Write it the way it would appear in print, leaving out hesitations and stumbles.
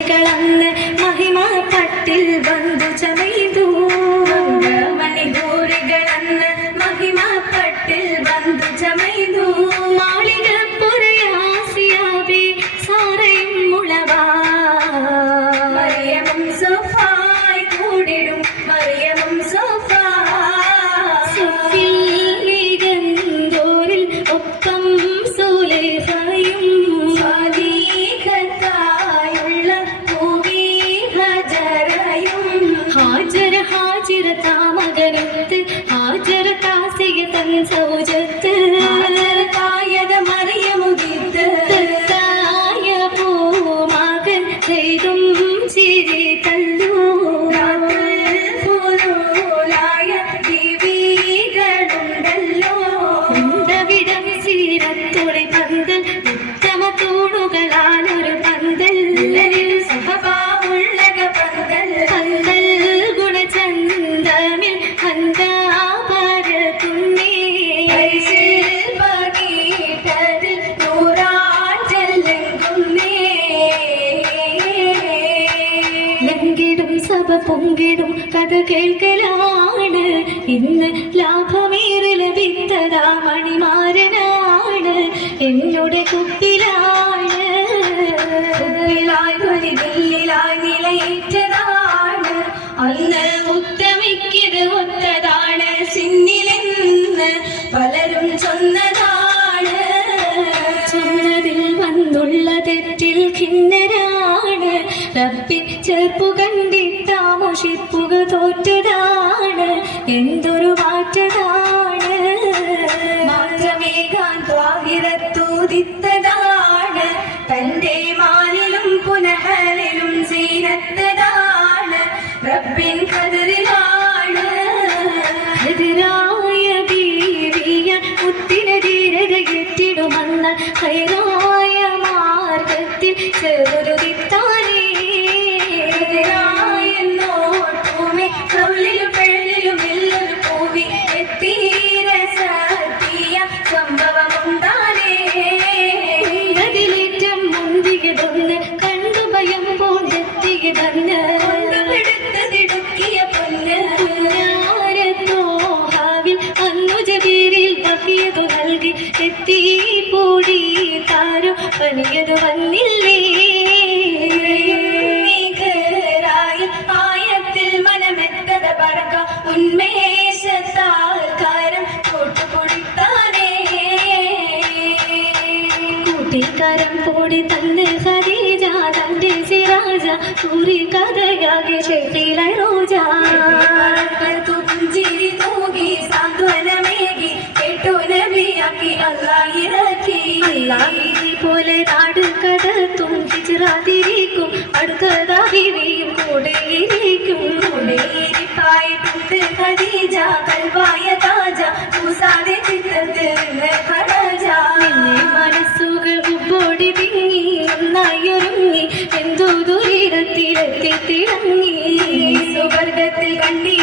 കളന്ന് മഹിമ പട്ടിൽ ബന്ധു ചമൈതു മണികൂറികളന്ന് മഹിമ പട്ടിൽ ബന്ധു ചമൈതു മാളിക പുറയാസിയാബി സാറയും മുളവാ മറിയമും സോഫായി കൂടിടും മറിയമും സോഫാ സുഫിൽ നീകന്തോരിൽ ഒപ്പം സുലൈഖയും ഹാജര ഹാജിര താമകനത്ത് ഹാജര കാസിക തൻ സൗജത്ത് ഹാജരതായത മറിയമുദിത്ത് തായ പൂമകൻ ചെയ്തും ചിരി തല്ലു ഫുലൂലായ ദിവീകളുണ്ടല്ലോ ഉണ്ടവിടം സീരത്തോടെ പന്തൽ ഉത്തമ തൂണുകളാലൊരു പന്തൽ സഭവാവുള്ളക പന്തൽ പന്തൽ സഭ പൊങ്കിടും കഥ കേൾക്കലാണ് ഇന്ന് ലാഭമേറെ ലഭിത്തതാ മണിമാരനാണ് എന്നോട് കുപ്പിലായി ധ്വനിലായി നിലയേറ്റതാണ് അന്ന് ഉത്തമിക്കത് ഒത്തതാണ് സിന്നിലെന്ന് പലരും ചൊന്നതാണ് ചൊന്നതിൽ വന്നുള്ള തെറ്റിൽ ഖിന്നരാണ് റബ്ബിൻ ചേർപ്പു കണ്ടിട്ടാമോഷിപ്പുക തോറ്റതാണ് എന്തൊരു മാറ്റതാണ് മാറ്റമേകാൻ ത്വാഹിറത്തൂതിത്തതാണ് തന്റെ മാലിലും പുനഹലിലും സീനത്തതാണ് റബ്ബിൻ ഖദറിലാണ് എതിരായ ബീവിയ മുത്തിനെതിരെതിടുമെന്ന ഹൈറായ മാർഗത്തിൽ ചെറുരുതിത്താനേ അതിലേറ്റം മുന്തിയതൊന്ന് കണ്ടു ഭയം പോണ്ടെത്തിയതന്ന് കൊണ്ടുപിടുത്തതിടുക്കിയ പൊന്ന് പുന്നാരത്തോഹാവിൽ അന്നു ജബീരിൽ വഹിയതു നൽകി എത്തി പൂടി താരോ പണിയതു വന്നില്ലേ ഉന്മേഷത്താൽ കാരം കൂട്ടുപൊടിത്താനേ കൂട്ടിക്കാരം പൊടി തന്ന് ഖദീജ തന്റെ സിറാജ സൂരി കഥയാകെ ഷെട്ടിലായി റോജ പുഞ്ചിരി തൂകി സാന്ത്വനമേകി കേട്ടു നബിയാക്കി അല്ലാഹിറക്കി അല്ലാഹി പോലെ നാട് കടത്തും ഹിജ്റാതിരിക്കും അടുത്തതാഹിരിയും കൂടെയിരിക്കും കൂടെയിരിപ്പായിട്ടുണ്ട് ഖദീജ കൽവായ താജ പൂസാതെ ചിത്രത്തിൽ നിന്ന് ഖദീജ നിന്നെ മനസ്സുകൾ ഉബ്ബോടി തിങ്ങി ഒന്നായൊരുങ്ങി എന്തോ ദുരിതത്തിലെത്തി തിളങ്ങി സുവർഗത്തിൽ കണ്ടി